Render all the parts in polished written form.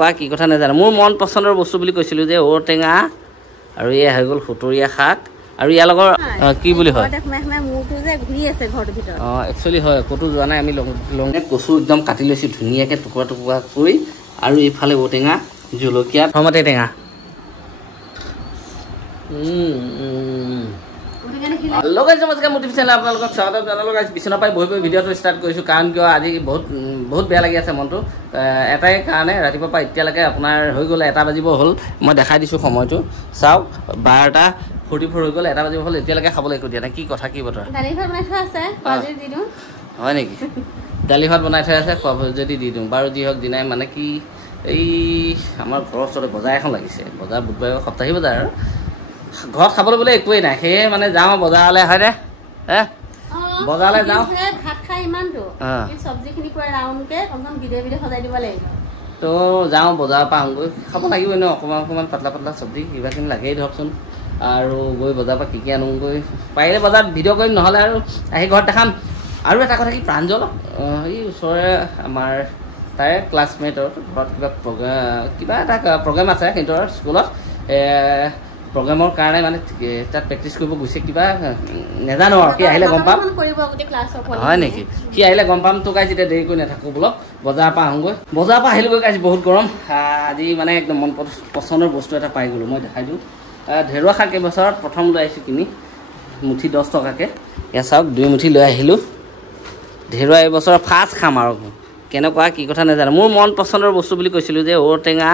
কোৱা কি কথা নাজানো মোৰ মন পছন্দৰ বস্তু বুলি কৈছিলো যে ঔটেঙা আৰু এয়া হৈ গ'ল খুতৰীয়া শাক আৰু ইয়াৰ লগৰ কি বুলি হয় একচুৱেলি হয় ক'তো যোৱা নাই আমি লংনে কচু একদম কাটি লৈছোঁ ধুনীয়াকৈ টুকুৰা টুকুৰা কৰি আৰু এইফালে ঔটেঙা জলকীয়া প্ৰথমতে টেঙা আপোনালোকক স্বাগতম জনালোঁ বিচনা পাই বহি বহি ভিডিঅ'টো ষ্টাৰ্ট কৰিছোঁ কাৰণ কিয় আজি বহুত বেয়া লাগি আছে মনটো এটাই কাৰণে ৰাতিপুৱাৰ পৰা এতিয়ালৈকে আপোনাৰ হৈ গ'লে 1টা বাজিব হ'ল মই দেখাই দিছোঁ সময়টো চাওক 12:44 হৈ গ'ল 1টা বাজিব হ'ল এতিয়ালৈকে খাবলৈ একো দিয়া নাই কি কথা কি বতৰা দালি ভাত বনাই থোৱা আছে আজি দি দিওঁ হয় নেকি দালি ভাত বনাই থোৱা আছে খোৱা যদি দি দিওঁ বাৰু যি হওক দিনাই মানে কি এই আমাৰ ঘৰৰ ওচৰতে বজাৰ এখন লাগিছে বজাৰ বুধবাৰ সপ্তাহী বজাৰ আৰু ঘৰত খাবলৈ বোলে একোৱেই নাই সেয়ে মানে যাওঁ বজাৰলৈ হয়নে বজাৰলৈ যাওঁ ভাত খাই ইমানটো চব্জিখিনি পুৰা ৰাউণ্ডকৈ একদম ভিডিঅ' সজাই দিব লাগিব তো যাওঁ বজাৰৰ পৰা আহোঁগৈ খাব লাগিবই ন অকণমান পাতলা চব্জি কিবাখিনি লাগেই ধৰকচোন আৰু গৈ বজাৰৰ পৰা কি আনোগৈ পাৰিলে বজাৰত ভিডিঅ' কৰিম নহ'লে আৰু আহি ঘৰত দেখাম আৰু এটা কথা কি প্ৰাঞ্জল এই ওচৰৰে আমাৰ তাৰে ক্লাছমেটৰ ঘৰত কিবা এটা প্ৰগ্ৰেম আছে সিহঁতৰ স্কুলত প্ৰগ্ৰেমৰ কাৰণে মানে তাত প্ৰেক্টিছ কৰিব গৈছে কিবা নাজানো আৰু কি আহিলে গম পাম হয় নেকি কি আহিলে গম পাম তো গাইজ এতিয়া দেৰি কৰি নাথাকোঁ বোলক বজাৰৰ পৰা আহোঁগৈ বজাৰৰ পৰা আহিলোগৈ গাইজ বহুত গৰম আজি মানে একদম মন পচন্দৰ বস্তু এটা পাই গ'লোঁ মই দেখাই দিওঁ ঢেৰুৱা শাক কেইবছৰত প্ৰথম লৈ আহিছোঁ কিনি মুঠি 10 টকাকৈ এয়া চাওক 2 মুঠি লৈ আহিলোঁ ঢেৰুৱা এইবছৰ ফাৰ্ষ্ট খাম আৰু কেনেকুৱা কি কথা নাজানো মোৰ মন পচন্দৰ বস্তু বুলি কৈছিলোঁ যে ঔটেঙা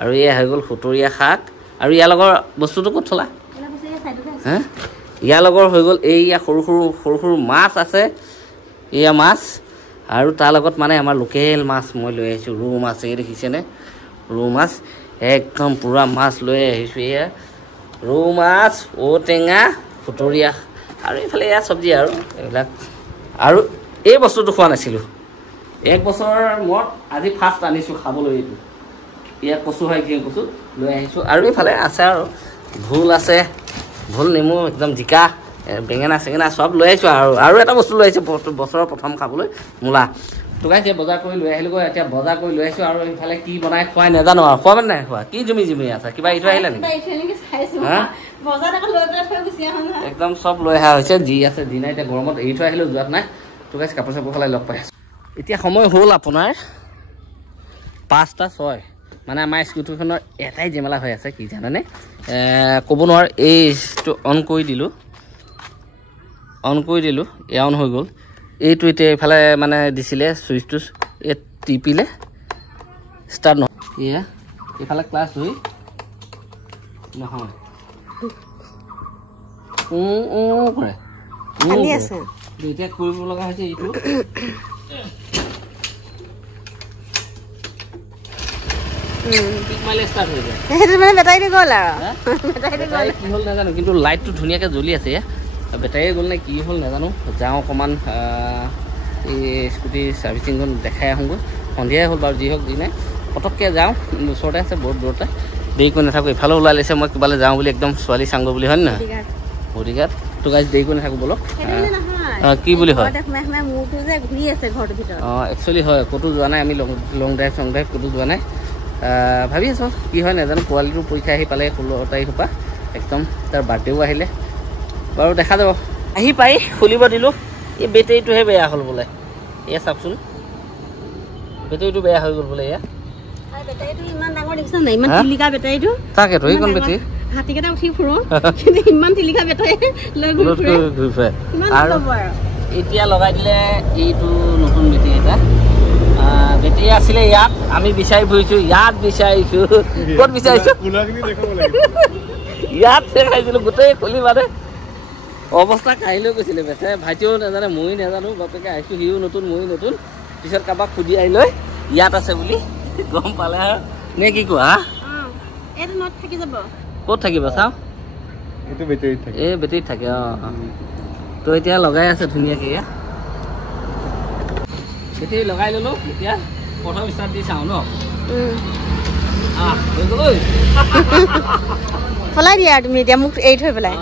আৰু এয়া হৈ গ'ল খুতৰীয়া শাক আৰু ইয়াৰ লগৰ বস্তুটো ক'ত থলা হা ইয়াৰ লগৰ হৈ গ'ল এইয়া সৰু সৰু মাছ আছে এয়া মাছ আৰু তাৰ লগত মানে আমাৰ লোকেল মাছ মই লৈ আহিছোঁ ৰৌ মাছ এই দেখিছেনে ৰৌ মাছ একদম পূৰা মাছ লৈ আহিছোঁ এয়া ৰৌ মাছ ঔটেঙা খুতৰীয়া আৰু এইফালে এয়া চব্জি আৰু এইবিলাক আৰু এই বস্তুটো খোৱা নাছিলোঁ 1 বছৰৰ মূৰত আজি ফাৰ্ষ্ট আনিছোঁ খাবলৈ এইটো ইয়াত কচু হয় ঘিউ কচু লৈ আহিছোঁ আৰু এইফালে আছে আৰু ভোল আছে ভোল নেমু একদম জিকা বেঙেনা চেঙেনা চব লৈ আহিছোঁ আৰু এটা বস্তু লৈ আহিছোঁ বছৰৰ প্ৰথম খাবলৈ মূলা তোকাইছে বজাৰ কৰি লৈ আহিলোগৈ এতিয়া বজাৰ কৰি লৈ আহিছোঁ আৰু এইফালে কি বনাই খুৱাই নাজানো আৰু খোৱা মানে নাই খোৱা কি জুমি আছে কিবা এৰি থৈ আহিলে নেকি একদম চব লৈ অহা হৈছে যি আছে যি নাই এতিয়া গৰমত এৰি থৈ আহিলোঁ যোৱাত নাই তোকাইছে কাপোৰ চাপোৰ সলাই লগ পাই আছোঁ এতিয়া সময় হ'ল আপোনাৰ 5টা 6 মানে আমাৰ স্কুটিখনৰ এটাই জেমেলা হৈ আছে কি জানেনে ক'ব নোৱাৰো এইটো অন কৰি দিলোঁ এয়া অন হৈ গ'ল এইটো এতিয়া এইফালে মানে দিছিলে চুইচটো এই টিপিলে ষ্টাৰ্ট নহয় এয়া এইফালে ক্লাছ হৈ নহয় কৰে এতিয়া কৰিব লগা হৈছে এইটো কিন্তু লাইটটো ধুনীয়াকৈ জ্বলি আছে বেটাৰী গ'ল নে কি হ'ল নাজানো যাওঁ অকণমান এই স্কুটি ছাৰ্ভিচিংখন দেখাই আহোঁগৈ সন্ধিয়াই হ'ল বাৰু যি হওক যি নাই পটককৈ যাওঁ ওচৰতে আছে বহুত দূৰতে দেৰি কৰি নাথাকোঁ ইফালে ওলাই লৈছে মই কিবালৈ যাওঁ বুলি একদম ছোৱালী চাংগৈ বুলি হয় নে নহয় বডিগাৰ্ড তো গাইজ দেৰি কৰি নাথাকোঁ বলক কি বুলি হয় একচুৱেলি হয় ক'তো যোৱা নাই আমি লং ড্ৰাইভ ক'তো যোৱা নাই ভাবি আছোঁ কি হয় নাজানো পোৱালিটোৰ পৰীক্ষা আহি পালে 16 তাৰিখৰ পৰা একদম তাৰ বাৰ্থডেও আহিলে বাৰু দেখা যাব আহি পাই খুলিব দিলোঁ এই বেটেৰীটোহে বেয়া হ'ল বোলে এয়া চাওকচোন বেটেৰীটো বেয়া হৈ গ'ল বোলে এয়া তাকেতো এইখন বেটেৰী আৰু এতিয়া লগাই দিলে এইটো নতুন বেটেৰী এটা বেটেৰী আছিলে ইয়াত আমি বিচাৰি ফুৰিছোঁ ইয়াত বিচাৰিছোঁ ক'ত বিচাৰিছোঁ ইয়াত দেখাইছিলোঁ গোটেই খুলি মানে অৱস্থা কাঢ়িলৈ গৈছিলে বেচে ভাইটিও নাজানে ময়ো নাজানো বাপেকে আহিছোঁ সিও নতুন ময়ো নতুন পিছত কাৰোবাক সুধি আহিলৈ ইয়াত আছে বুলি গম পালে আৰু নে কি কোৱা ক'ত থাকিব চাওঁ এই বেটেৰীত থাকে তো এতিয়া লগাই আছে ধুনীয়াকৈ এয়া বেটেৰী লগাই ল'লোঁ এতিয়া প্ৰথম ষ্টাৰ্ট দি চাওঁ ন চলাই দিয়া তুমি এতিয়া মোক এৰি থৈ পেলাই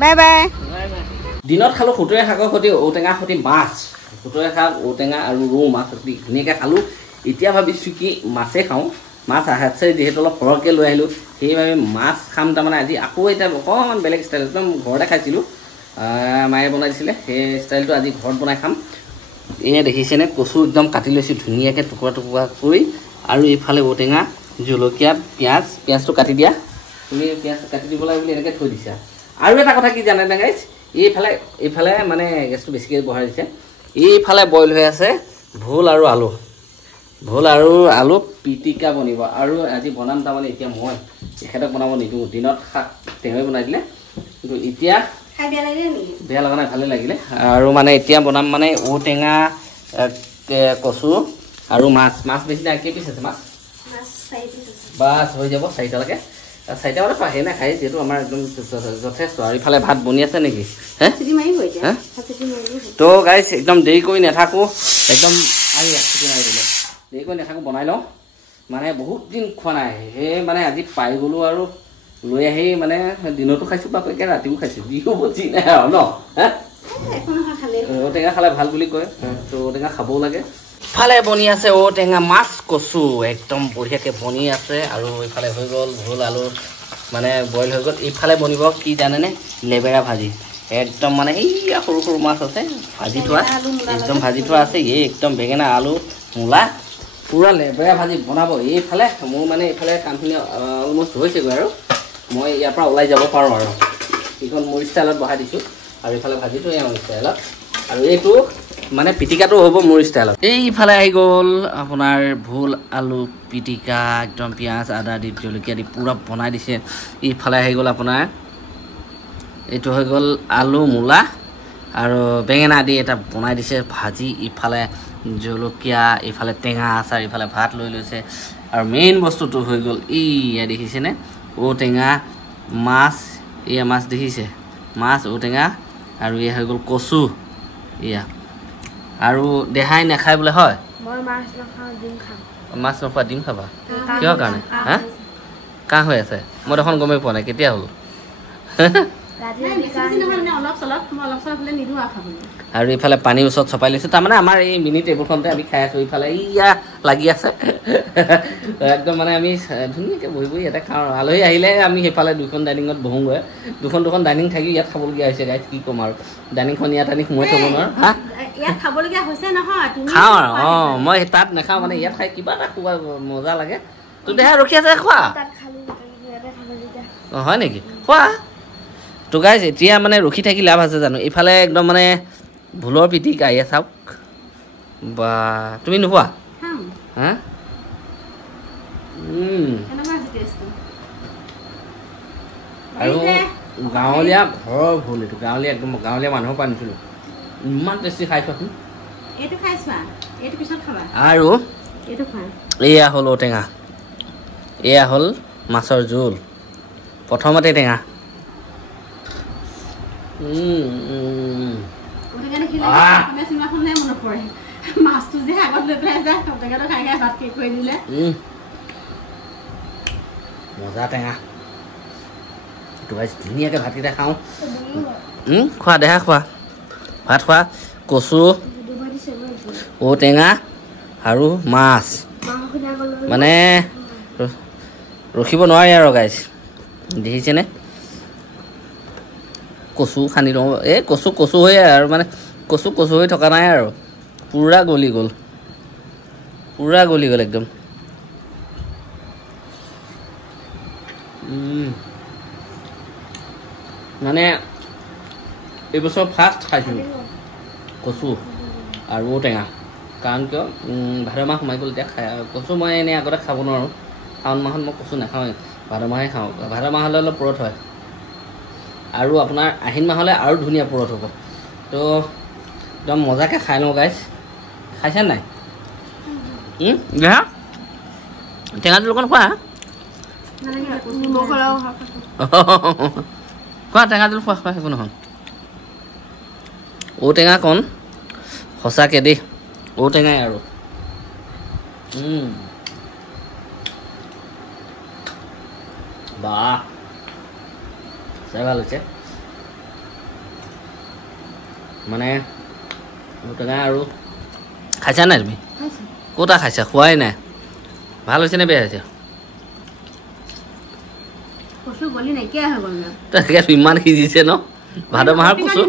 বাই বাই দিনত খালোঁ খুতৰীয়া শাকৰ সৈতে ঔটেঙাৰ সৈতে মাছ খুতৰীয়া শাক ঔটেঙা আৰু ৰৌ মাছ ধুনীয়াকৈ খালোঁ এতিয়া ভাবিছোঁ কি মাছে খাওঁ মাছ আছে যিহেতু অলপ সৰহকৈ লৈ আহিলোঁ সেইবাবে মাছ খাম তাৰমানে আজি আকৌ এতিয়া অকণমান বেলেগ ষ্টাইল একদম ঘৰতে খাইছিলোঁ মায়ে বনাই দিছিলে সেই ষ্টাইলটো আজি ঘৰত বনাই খাম এয়া দেখিছেনে কচু একদম কাটি লৈছোঁ ধুনীয়াকৈ টুকুৰা টুকুৰা কৰি আৰু এইফালে ঔটেঙা জলকীয়া পিঁয়াজটো কাটি দিয়া তুমি পিঁয়াজ কাটি দিব লাগে বুলি এনেকৈ থৈ দিছা আৰু এটা কথা কি জানেনে গাইজ এইফালে মানে গেছটো বেছিকৈ বঢ়াই দিছে এইফালে বইল হৈ আছে ভোল আৰু আলু পিটিকা বনিব আৰু আজি বনাম তাৰমানে এতিয়া মই এখেতক বনাব নিদিওঁ দিনত শাক তেওঁৱে বনাই দিলে কিন্তু এতিয়া বেয়া লগা নাই ভালেই লাগিলে আৰু মানে এতিয়া বনাম মানে ঔটেঙা কচু আৰু মাছ বেছি নাই কেই পিচ আছে মাছ বাছ হৈ যাব 4টালৈকে 4টা মানে পাহে নাখায় যিহেতু আমাৰ একদম যথেষ্ট আৰু ইফালে ভাত বনি আছে নেকি তো গাইজ একদম দেৰি কৰি নাথাকোঁ একদম ছুটি মাৰি দিলে দেৰি কৰি নাথাকোঁ বনাই লওঁ মানে বহুত দিন খোৱা নাই সেই মানে আজি পাই গ'লোঁ আৰু লৈ আহি মানে দিনতো খাইছোঁ বা একে ৰাতিও খাইছোঁ যি হ'ব যি নাই আৰু ন ঔটেঙা খালে ভাল বুলি কয় তো ঔটেঙা খাবও লাগে ইফালে বনি আছে ঔটেঙা মাছ কচু একদম বঢ়িয়াকৈ বনি আছে আৰু ইফালে হৈ গ'ল ভোল আলু মানে বইল হৈ গ'ল ইফালে বনিব কি জানেনে লেবেৰা ভাজি একদম মানে এইয়া সৰু সৰু মাছ আছে ভাজি থোৱা একদম ভাজি থোৱা আছে এই একদম বেঙেনা আলু মূলা পুৰা লেবেৰা ভাজি বনাব এইফালে মোৰ মানে এইফালে কামখিনি অলমষ্ট হৈছেগৈ আৰু মই ইয়াৰ পৰা ওলাই যাব পাৰোঁ আৰু এইখন মোৰ ষ্টাইলত বহাই দিছোঁ আৰু এইফালে ভাজিটো এয়া মোৰ ষ্টাইলত আৰু এইটো মানে পিটিকাটো হ'ব মোৰ ষ্টাইলত এইফালে আহি গ'ল আপোনাৰ ভোল আলু পিটিকা একদম পিঁয়াজ আদা দি জলকীয়া দি পূৰা বনাই দিছে ইফালে আহি গ'ল আপোনাৰ এইটো হৈ গ'ল আলু মূলা আৰু বেঙেনা দি এটা বনাই দিছে ভাজি ইফালে জলকীয়া ইফালে টেঙা আচাৰ ইফালে ভাত লৈ লৈছে আৰু মেইন বস্তুটো হৈ গ'ল এয়া দেখিছেনে ঔটেঙা মাছ এয়া মাছ দেখিছে মাছ ঔটেঙা আৰু এয়া হৈ গ'ল কচু এয়া আৰু দেহাই নাখায় বোলে হয় মাছ নোখোৱা ডিম খাবা কিহৰ কাৰণে হা কাহ হৈ আছে মই দেখোন গমেই পোৱা নাই কেতিয়া হ'ল আৰু ইফালে পানীৰ ওচৰত চপাই লৈছোঁ তাৰমানে আমাৰ এই মিনি টেবুলখনতে আমি খাই আছোঁ ইফালে ইয়া লাগি আছে একদম মানে আমি ধুনীয়াকৈ বহি ইয়াতে খাওঁ আলহী আহিলে আমি সেইফালে দুখন ডাইনিঙত বহোঁগৈ দুখন ডাইনিং থাকি ইয়াত খাবলগীয়া হৈছে গাইজ কি ক'ম আৰু ডাইনিংখন ইয়াত আনি সোমাই থ'ব নোৱাৰোঁ হা খাওঁ আৰু মই তাত নাখাওঁ মানে ইয়াত খাই কিবা এটা খোৱা মজা লাগে তোৰ দেহা ৰখি আছে খোৱা হয় নেকি খোৱা তো গাইজ এতিয়া মানে ৰখি থাকি লাভ আছে জানো ইফালে একদম মানে ভোলৰ পিটিকা এয়া চাওক বা তুমি নোখোৱা হা আৰু গাঁৱলীয়া ঘৰৰ ভোল এইটো গাঁৱলীয়া একদম গাঁৱলীয়া মানুহৰ পৰা আনিছিলোঁ ইমান টেষ্টি খাইছোৱাচোন আৰু এয়া হ'ল ঔটেঙা এয়া হ'ল মাছৰ জোল প্ৰথমতে টেঙা মজা টেঙা ধুনীয়াকৈ ভাতকেইটা খাওঁ খোৱা দেহা খোৱা ভাত খোৱা কচু ঔটেঙা আৰু মাছ মানে ৰখিব নোৱাৰি আৰু গাইজ দেখিছেনে কচু খান্দি লওঁ এই কচু হৈ আৰু মানে কচু হৈ থকা নাই আৰু পুৰা গলি গ'ল একদম মানে এইবছৰ ফাৰ্ষ্ট খাইছোঁ কচু আৰু ঔটেঙা কাৰণ কিয় ভাদ মাহ সোমাই গ'ল এতিয়া খাই কচু মই এনেই আগতে খাব নোৱাৰোঁ শাওণ মাহত মই কচু নাখাওঁৱেই ভাদ মাহে খাওঁ ভাদ মাহলৈ অলপ পুৰঠ হয় আৰু আপোনাৰ আহিন মাহলৈ আৰু ধুনীয়া পুৰঠ হ'ব তো একদম মজাকৈ খাই লওঁ গাইজ খাইছে নাই টেঙা জোল অকণ খোৱা খোৱা টেঙা জোল খোৱা একো নহয় ঔটেঙা কণ সঁচাকৈ দেই ঔটেঙাই আৰু বাহ চাই ভাল হৈছে মানে ঔটেঙা আৰু খাইছা নাই তুমি ক'তা খাইছা খোৱাই নাই ভাল হৈছে নে বেয়া হৈছে কচু গলি নাইকিয়া হৈ গ'ল না তাকে ইমান সিজিছে ন ভাদ মাহৰ কচু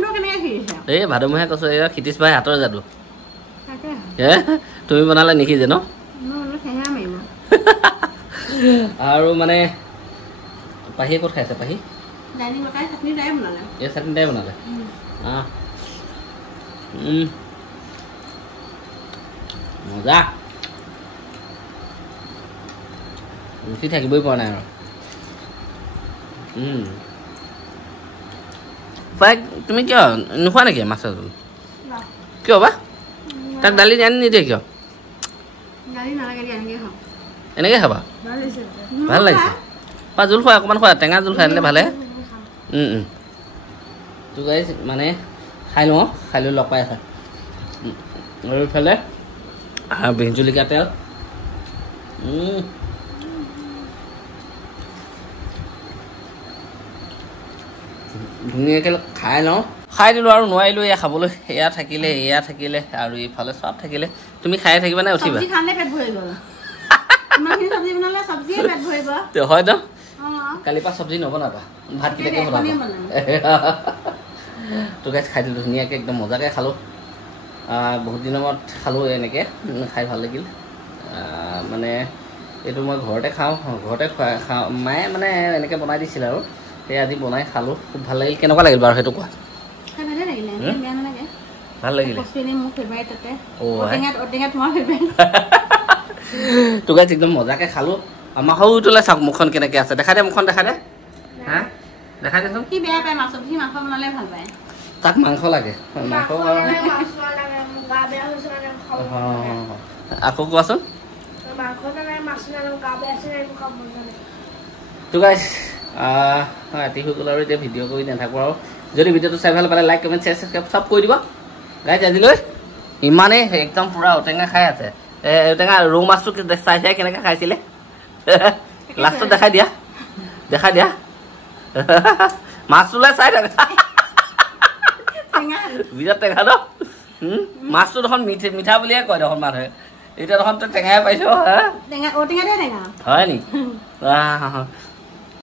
এই ভাদমহীয়া কচু এয়া ক্ষিতিশ ভাই হাতৰ যাদু তুমি বনালে নিসিজে ন আৰু মানে পাহিয়ে ক'ত খাইছে পাহি এই চাটনি তাই বনালে মজা ৰুচি থাকিবই পৰা নাই আৰু পাই তুমি কিয় নোখোৱা নেকি মাছৰ জোল কিয় বা তাক দালি আনি নিদিয়ে কিয় এনেকৈ খাবা ভাল লাগিছে বা জোল খোৱা অকণমান খোৱা টেঙা জোল খাই দিলে ভালে তো গাইছ মানে খাই লওঁ খাই লৈ লগ পাই আছে আৰু ইফালে বিহ জলকীয়া তেল ধুনীয়াকৈ খাই লওঁ খাই দিলোঁ আৰু নোৱাৰিলোঁ এয়া খাবলৈ এয়া থাকিলে আৰু ইফালে চব থাকিলে তুমি খাই থাকিবা নে উঠিবা হয় ন কালিৰ পৰা চব্জি নবনাবা ভাতকেইটাকে বনাবা তো গাইছ খাই দিলোঁ ধুনীয়াকৈ একদম মজাকৈ খালোঁ বহুত দিনৰ মূৰত খালোঁ এনেকৈ খাই ভাল লাগিল মানে এইটো মই ঘৰতে খাওঁ মায়ে মানে এনেকৈ বনাই দিছিল আৰু সেই আজি বনাই খালোঁ খুব ভাল লাগিল কেনেকুৱা লাগিল বাৰু সেইটো কোৱা ভাল লাগিলে তো গাইছ একদম মজাকৈ খালোঁ আমাৰ সৰুটোলৈ চাওক মুখখন কেনেকৈ আছে দেখাই দে মুখখন দেখাই দে হা দেখাই দেচোন তাক মাংস লাগে মাংস আকৌ কোৱাচোন তো গাইছ ৰাতি হৈ গ'ল আৰু এতিয়া ভিডিঅ' কৰি নাথাকোঁ আৰু যদি ভিডিঅ'টো চাই ভাল পালে লাইক কমেণ্ট শ্বেয়াৰ ছাবস্ক্ৰাইব চব কৰি দিব গাইছ আজিলৈ ইমানেই একদম পূৰা ঔটেঙা খাই আছে ঔটেঙা ৰৌ মাছটো চাই কেনেকৈ খাইছিলে লাষ্টত দেখাই দিয়া মাছটোলৈ চাই থাকা বিৰাট টেঙা ন মাছটো দেখোন মিঠা বুলিয়ে কয় দেখোন মানুহে এতিয়া দেখোন তই টেঙাই পাইছ হয় নি